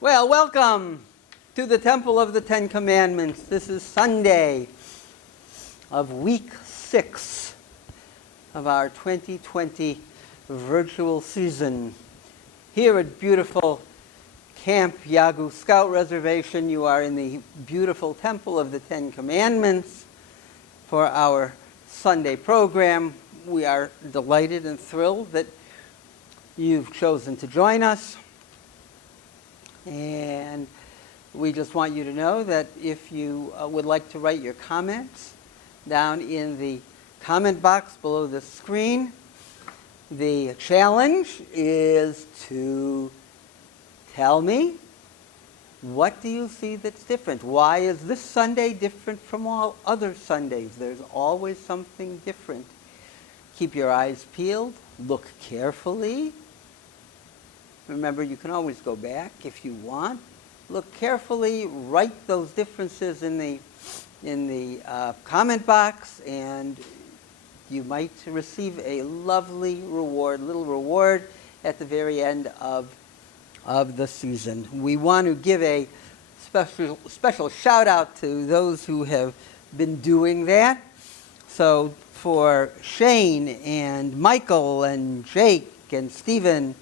Well, welcome to the Temple of the Ten Commandments. This is Sunday of week 6 of our 2020 virtual season. Here at beautiful Camp Yagu Scout Reservation, you are in the beautiful Temple of the Ten Commandments for our Sunday program. We are delighted and thrilled that you've chosen to join us. And we just want you to know that if you would like to write your comments down in the comment box below the screen, the challenge is to tell me, what do you see that's different? Why is this Sunday different from all other Sundays? There's always something different. Keep your eyes peeled, look carefully. Remember, you can always go back if you want. Look carefully, write those differences in the comment box, and you might receive a lovely reward, little reward at the very end of the season. We want to give a special shout out to those who have been doing that. So for Shane and Michael and Jake and Stephen,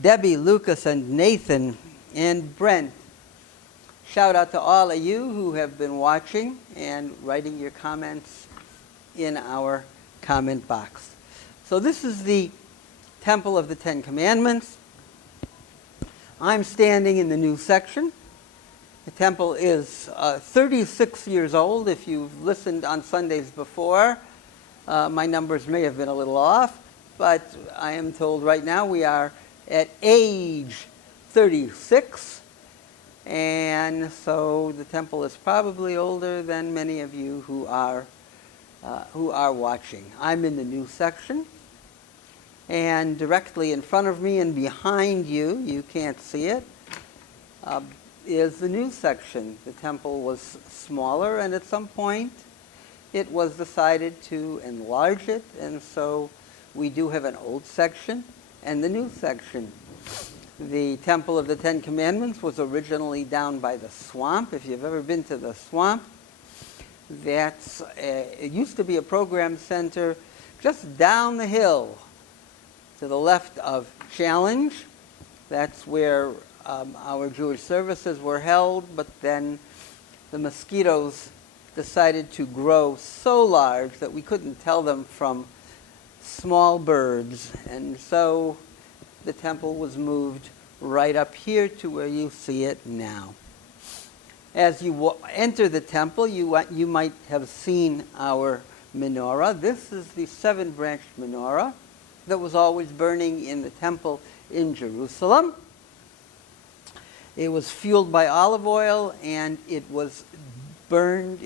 Debbie, Lucas, and Nathan, and Brent. Shout out to all of you who have been watching and writing your comments in our comment box. So this is the Temple of the Ten Commandments. I'm standing in the new section. The temple is 36 years old. If you've listened on Sundays before, my numbers may have been a little off, but I am told right now we are at age 36, and so the temple is probably older than many of you who are watching. I'm in the new section, and directly in front of me and behind you, you can't see it, is the new section. The temple was smaller, and at some point it was decided to enlarge it, and so we do have an old section and the new section. The Temple of the Ten Commandments was originally down by the swamp. If you've ever been to the swamp, it used to be a program center just down the hill to the left of Challenge. That's where our Jewish services were held, but then the mosquitoes decided to grow so large that we couldn't tell them from small birds, and so the temple was moved right up here to where you see it now. As you enter the temple, you might have seen our menorah. This is the 7-branched menorah that was always burning in the temple in Jerusalem. It was fueled by olive oil, and it was burned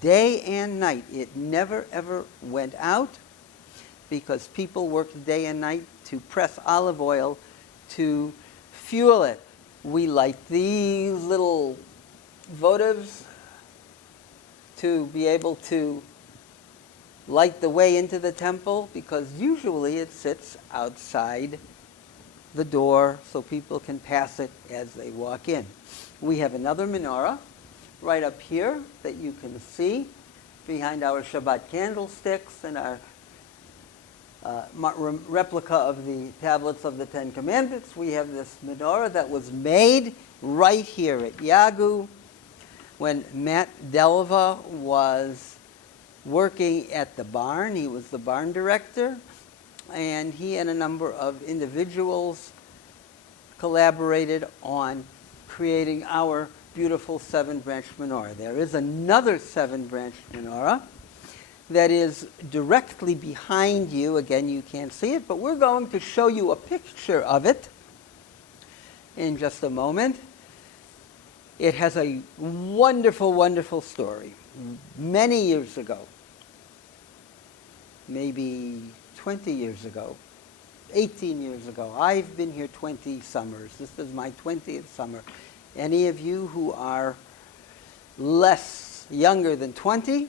day and night. It never ever went out, because people worked day and night to press olive oil to fuel it. We light these little votives to be able to light the way into the temple, because usually it sits outside the door so people can pass it as they walk in. We have another menorah right up here that you can see behind our Shabbat candlesticks and our replica of the tablets of the Ten Commandments. We have this menorah that was made right here at Yagu when Matt Delva was working at the barn. He was the barn director, and he and a number of individuals collaborated on creating our beautiful 7-branched menorah. There is another 7-branched menorah that is directly behind you. Again, you can't see it, but we're going to show you a picture of it in just a moment. It has a wonderful, wonderful story. Many years ago, maybe 20 years ago, 18 years ago, I've been here 20 summers. This is my 20th summer. Any of you who are younger than 20,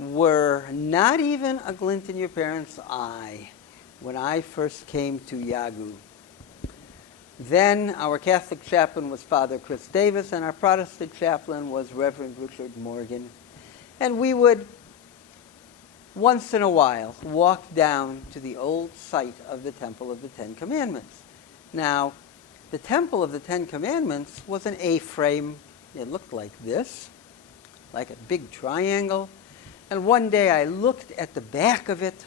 were not even a glint in your parents' eye when I first came to Yagu. Then our Catholic chaplain was Father Chris Davis, and our Protestant chaplain was Reverend Richard Morgan. And we would, once in a while, walk down to the old site of the Temple of the Ten Commandments. Now, the Temple of the Ten Commandments was an A-frame. It looked like this, like a big triangle. And one day I looked at the back of it,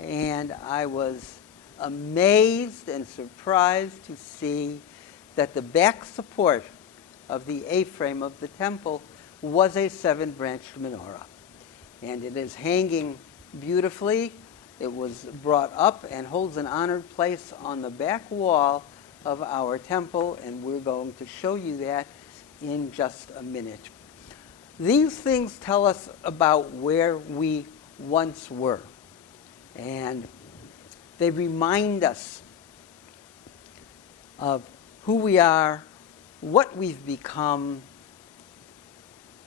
and I was amazed and surprised to see that the back support of the A-frame of the temple was a 7-branched menorah. And it is hanging beautifully. It was brought up and holds an honored place on the back wall of our temple, and we're going to show you that in just a minute. These things tell us about where we once were, and they remind us of who we are, what we've become,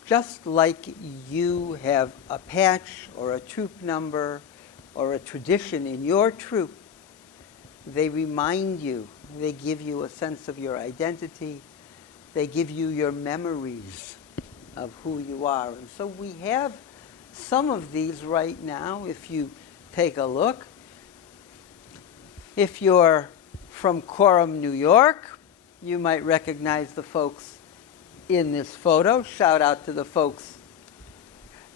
just like you have a patch or a troop number or a tradition in your troop. They remind you, they give you a sense of your identity, they give you your memories of who you are. And so we have some of these right now, if you take a look. If you're from Coram, New York, you might recognize the folks in this photo. Shout out to the folks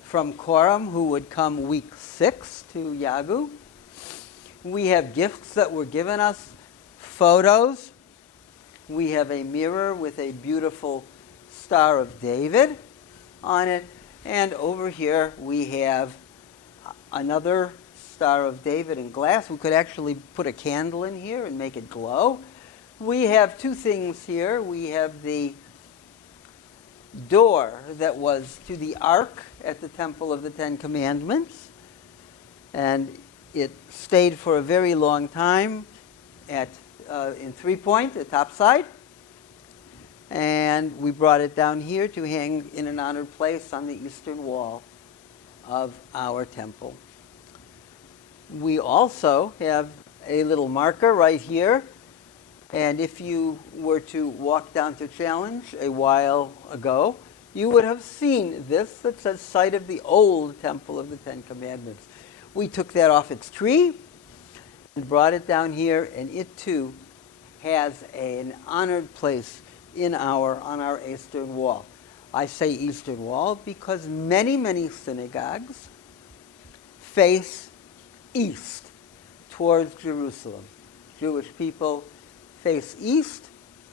from Coram who would come week 6 to Yagu. We have gifts that were given us, photos. We have a mirror with a beautiful Star of David on it. And over here we have another Star of David in glass. We could actually put a candle in here and make it glow. We have two things here. We have the door that was to the Ark at the Temple of the Ten Commandments. And it stayed for a very long time in 3 Point, the top side. And we brought it down here to hang in an honored place on the eastern wall of our temple. We also have a little marker right here. And if you were to walk down to Challenge a while ago, you would have seen this that says site of the old Temple of the Ten Commandments. We took that off its tree and brought it down here, and it too has an honored place on our eastern wall. I say eastern wall because many, many synagogues face east towards Jerusalem. Jewish people face east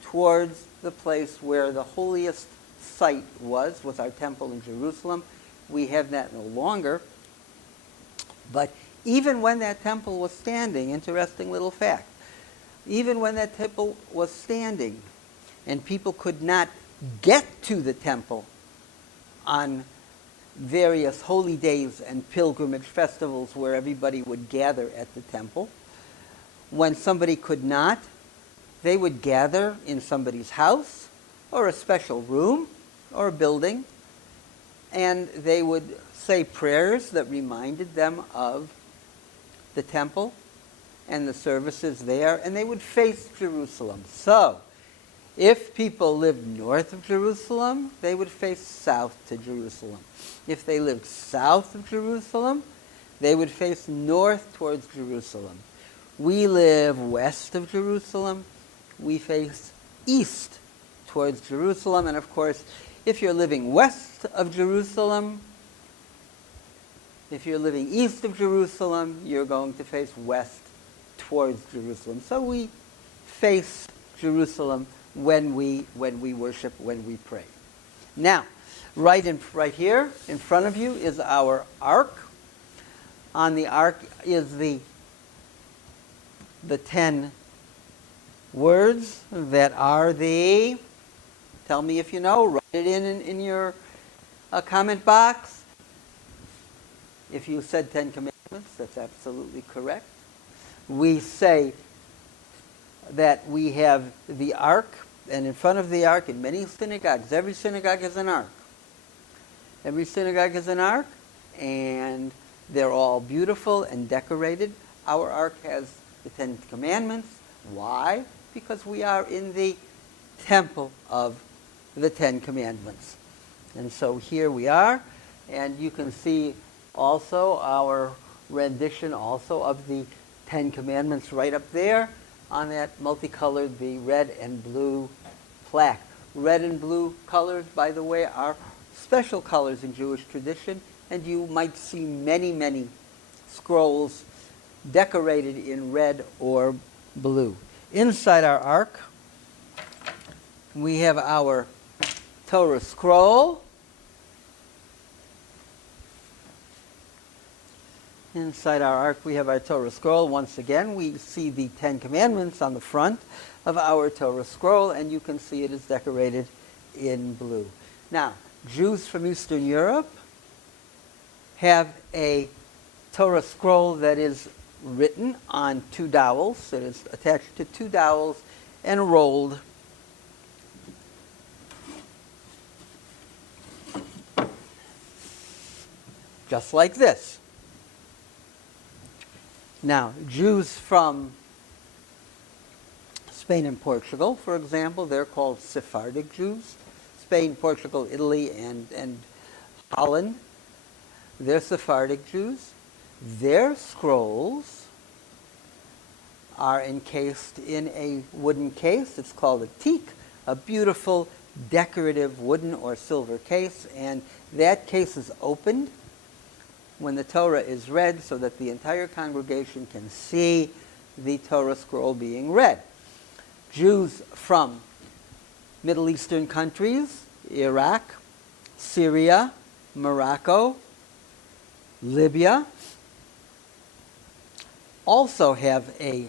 towards the place where the holiest site was our temple in Jerusalem. We have that no longer. But even when that temple was standing, interesting little fact, even when that temple was standing and people could not get to the temple on various holy days and pilgrimage festivals where everybody would gather at the temple, when somebody could not, they would gather in somebody's house or a special room or a building, and they would say prayers that reminded them of the temple and the services there, and they would face Jerusalem. So, if people lived north of Jerusalem, they would face south to Jerusalem. If they lived south of Jerusalem, they would face north towards Jerusalem. We live west of Jerusalem. We face east towards Jerusalem. And of course, if you're living west of Jerusalem, if you're living east of Jerusalem, you're going to face west towards Jerusalem. So we face Jerusalem when we worship, when we pray. Now, right here in front of you is our ark. On the ark is the 10 words that are the, tell me if you know, write it in your comment box. If you said 10 commandments, that's absolutely correct. We say that we have the ark, and in front of the ark, in many synagogues, every synagogue has an ark. Every synagogue has an ark, and they're all beautiful and decorated. Our ark has the 10 commandments. Why? because we are in the temple of the Ten Commandments. And so here we are, and you can see also our rendition also of the Ten Commandments right up there on that multicolored, the red and blue plaque. Red and blue colors, by the way, are special colors in Jewish tradition, and you might see many, many scrolls decorated in red or blue. Inside our ark, we have our Torah scroll. Inside our ark, we have our Torah scroll. Once again, we see the Ten Commandments on the front of our Torah scroll, and you can see it is decorated in blue. Now, Jews from Eastern Europe have a Torah scroll that is written on two dowels. It is attached to two dowels and rolled. Just like this. Now, Jews from Spain and Portugal, for example, they're called Sephardic Jews. Spain, Portugal, Italy, and Holland, they're Sephardic Jews. Their scrolls are encased in a wooden case. It's called a teak, a beautiful decorative wooden or silver case, and that case is opened when the Torah is read so that the entire congregation can see the Torah scroll being read. Jews from Middle Eastern countries, Iraq, Syria, Morocco, Libya, also have a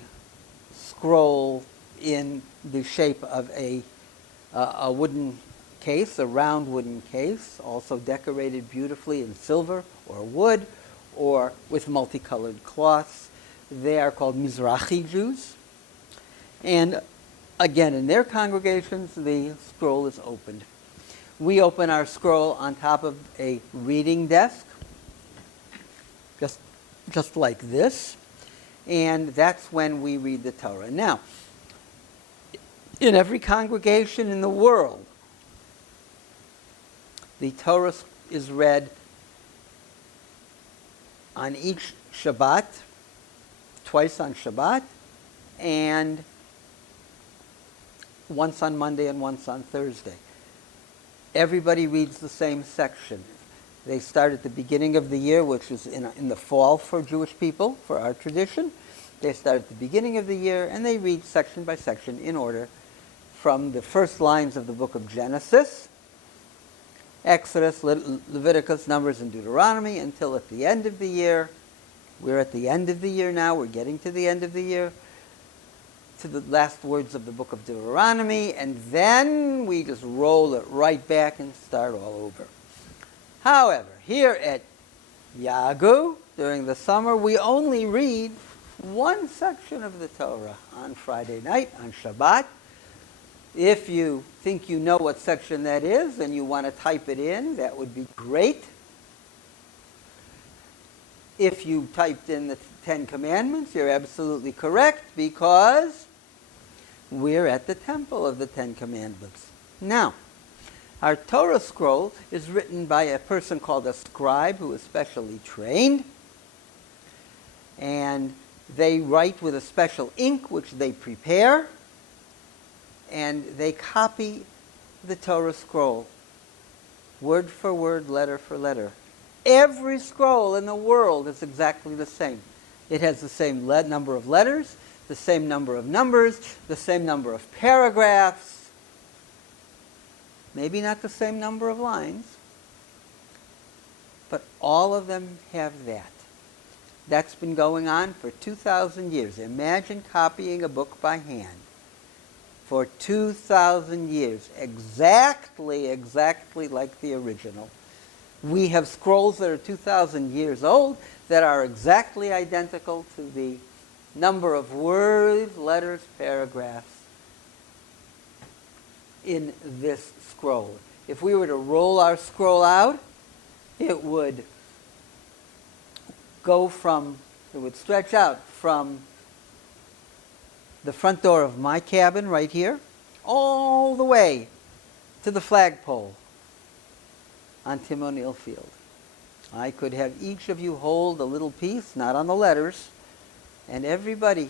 scroll in the shape of a wooden case, a round wooden case, also decorated beautifully in silver or wood or with multicolored cloths. They are called Mizrahi Jews. And again, in their congregations, the scroll is opened. We open our scroll on top of a reading desk, just like this, and that's when we read the Torah. Now, in every congregation in the world, the Torah is read on each Shabbat, twice on Shabbat, and once on Monday and once on Thursday. Everybody reads the same section. They start at the beginning of the year, which is in the fall for Jewish people, for our tradition. They start at the beginning of the year, and they read section by section in order from the first lines of the book of Genesis, Exodus, Leviticus, Numbers, and Deuteronomy, until at the end of the year. We're at the end of the year now. We're getting to the end of the year, to the last words of the book of Deuteronomy, and then we just roll it right back and start all over. However, here at Yagu, during the summer, we only read one section of the Torah on Friday night, on Shabbat. If you think you know what section that is and you want to type it in, that would be great. If you typed in the Ten Commandments, you're absolutely correct, because we're at the temple of the Ten Commandments. Now, our Torah scroll is written by a person called a scribe who is specially trained. And they write with a special ink which they prepare. And they copy the Torah scroll, word for word, letter for letter. Every scroll in the world is exactly the same. It has the same number of letters, the same number of numbers, the same number of paragraphs, maybe not the same number of lines, but all of them have that. That's been going on for 2,000 years. Imagine copying a book by hand for 2,000 years, exactly like the original. We have scrolls that are 2,000 years old that are exactly identical to the number of words, letters, paragraphs in this scroll. If we were to roll our scroll out, it would stretch out from the front door of my cabin right here, all the way to the flagpole on Tim O'Neill Field. I could have each of you hold a little piece, not on the letters, and everybody,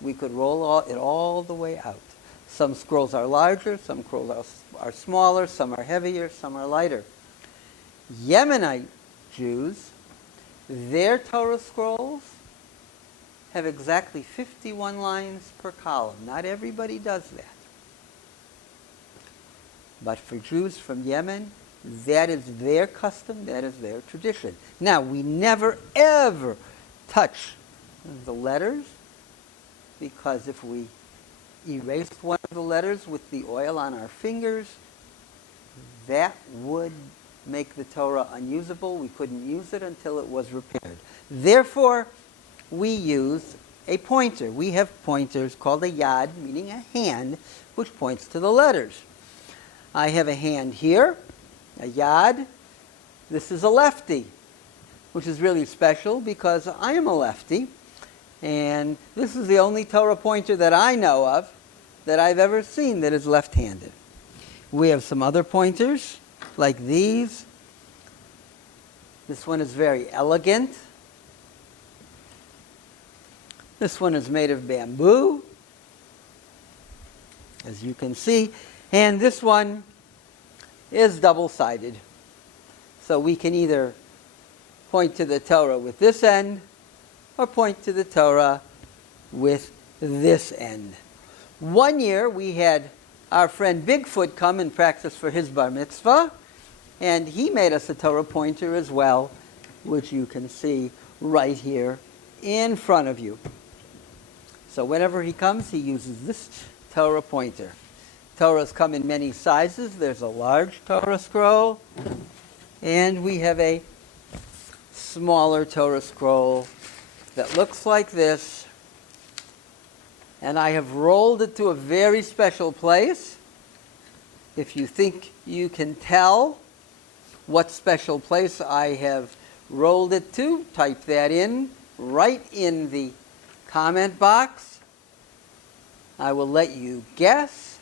we could roll it all the way out. Some scrolls are larger, some scrolls are smaller, some are heavier, some are lighter. Yemenite Jews, their Torah scrolls have exactly 51 lines per column. Not everybody does that. But for Jews from Yemen, that is their custom, that is their tradition. Now, we never, ever touch the letters, because if we erased one of the letters with the oil on our fingers, that would make the Torah unusable. We couldn't use it until it was repaired. Therefore, we use a pointer. We have pointers called a yad, meaning a hand, which points to the letters. I have a hand here, a yad. This is a lefty, which is really special because I am a lefty. And this is the only Torah pointer that I know of that I've ever seen that is left-handed. We have some other pointers, like these. This one is very elegant. This one is made of bamboo, as you can see. And this one is double-sided. So we can either point to the Torah with this end or point to the Torah with this end. One year we had our friend Bigfoot come and practice for his bar mitzvah, and he made us a Torah pointer as well, which you can see right here in front of you. So whenever he comes, he uses this Torah pointer. Torahs come in many sizes. There's a large Torah scroll, and we have a smaller Torah scroll that looks like this. And I have rolled it to a very special place. If you think you can tell what special place I have rolled it to, type that in right in the comment box. I will let you guess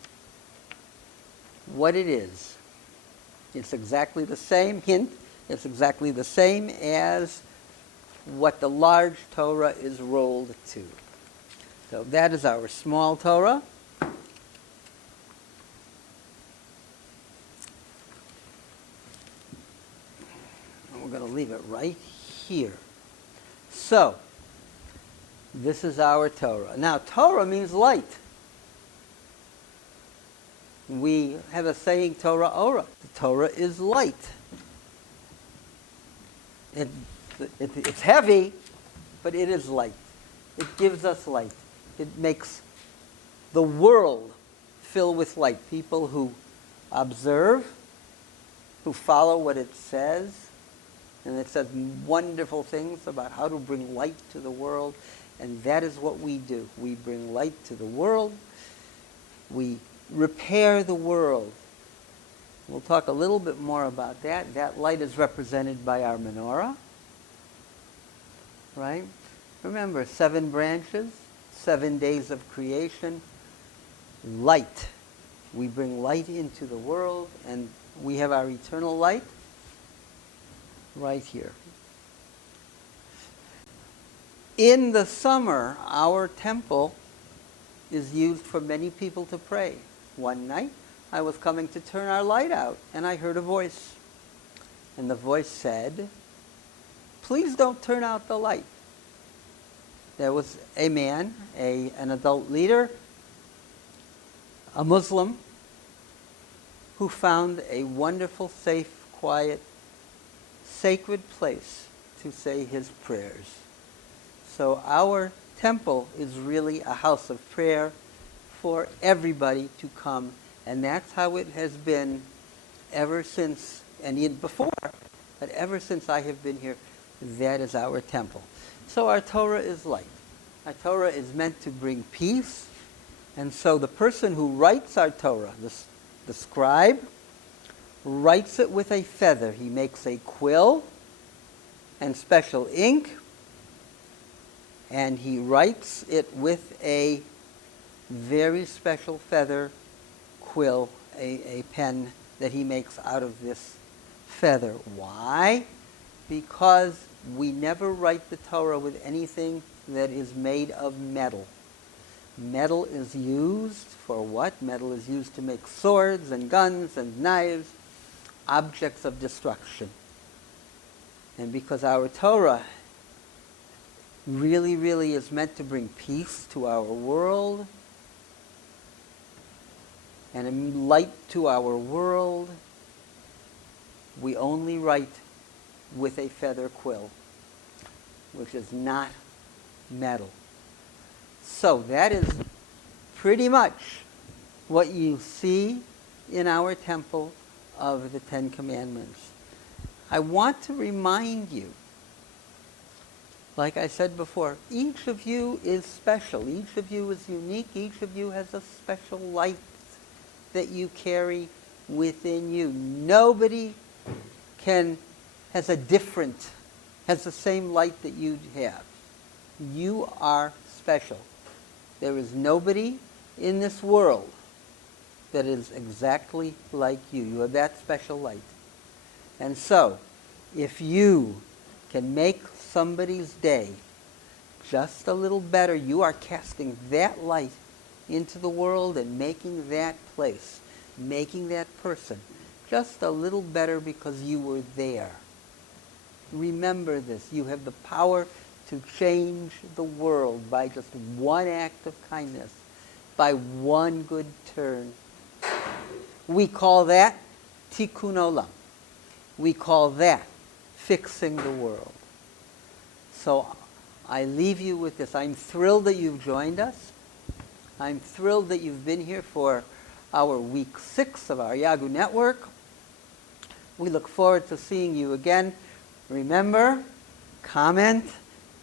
what it is. It's exactly the same, hint, it's exactly the same as what the large Torah is rolled to. So that is our small Torah. And we're going to leave it right here. So, this is our Torah. Now, Torah means light. We have a saying, Torah ora. The Torah is light. It's heavy, but it is light. It gives us light. It makes the world fill with light. People who observe, who follow what it says, and it says wonderful things about how to bring light to the world, and that is what we do. We bring light to the world. We repair the world. We'll talk a little bit more about that. That light is represented by our menorah, right? Remember, 7 branches, 7 days of creation, light. We bring light into the world, and we have our eternal light right here. In the summer, our temple is used for many people to pray. One night, I was coming to turn our light out, and I heard a voice. And the voice said, "Please don't turn out the light." There was a man, an adult leader, a Muslim, who found a wonderful, safe, quiet, sacred place to say his prayers. So our temple is really a house of prayer for everybody to come, and that's how it has been ever since, and even before, but ever since I have been here, that is our temple. So our Torah is light. Our Torah is meant to bring peace, and so the person who writes our Torah, the scribe, writes it with a feather. He makes a quill and special ink, and he writes it with a very special feather quill, a pen that he makes out of this feather. Why? Because we never write the Torah with anything that is made of metal. Metal is used for what? Metal is used to make swords and guns and knives, objects of destruction. And because our Torah really, really is meant to bring peace to our world and a light to our world, we only write with a feather quill, which is not metal. So that is pretty much what you see in our temple of the Ten Commandments. I want to remind you, like I said before, each of you is special. Each of you is unique. Each of you has a special light that you carry within you. Nobody has the same light that you have. You are special. There is nobody in this world that is exactly like you. You have that special light. And so, if you can make somebody's day just a little better, you are casting that light into the world and making that place, making that person just a little better because you were there. Remember this. You have the power to change the world by just one act of kindness, by one good turn. We call that tikkun olam. We call that fixing the world. So I leave you with this. I'm thrilled that you've joined us. I'm thrilled that you've been here for our week 6 of our Yagu Network. We look forward to seeing you again. Remember, comment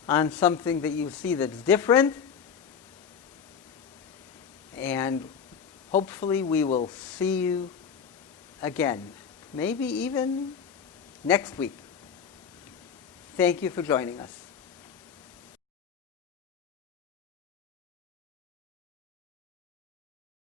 on something that you see that's different. And hopefully we will see you again. Maybe even next week. Thank you for joining us.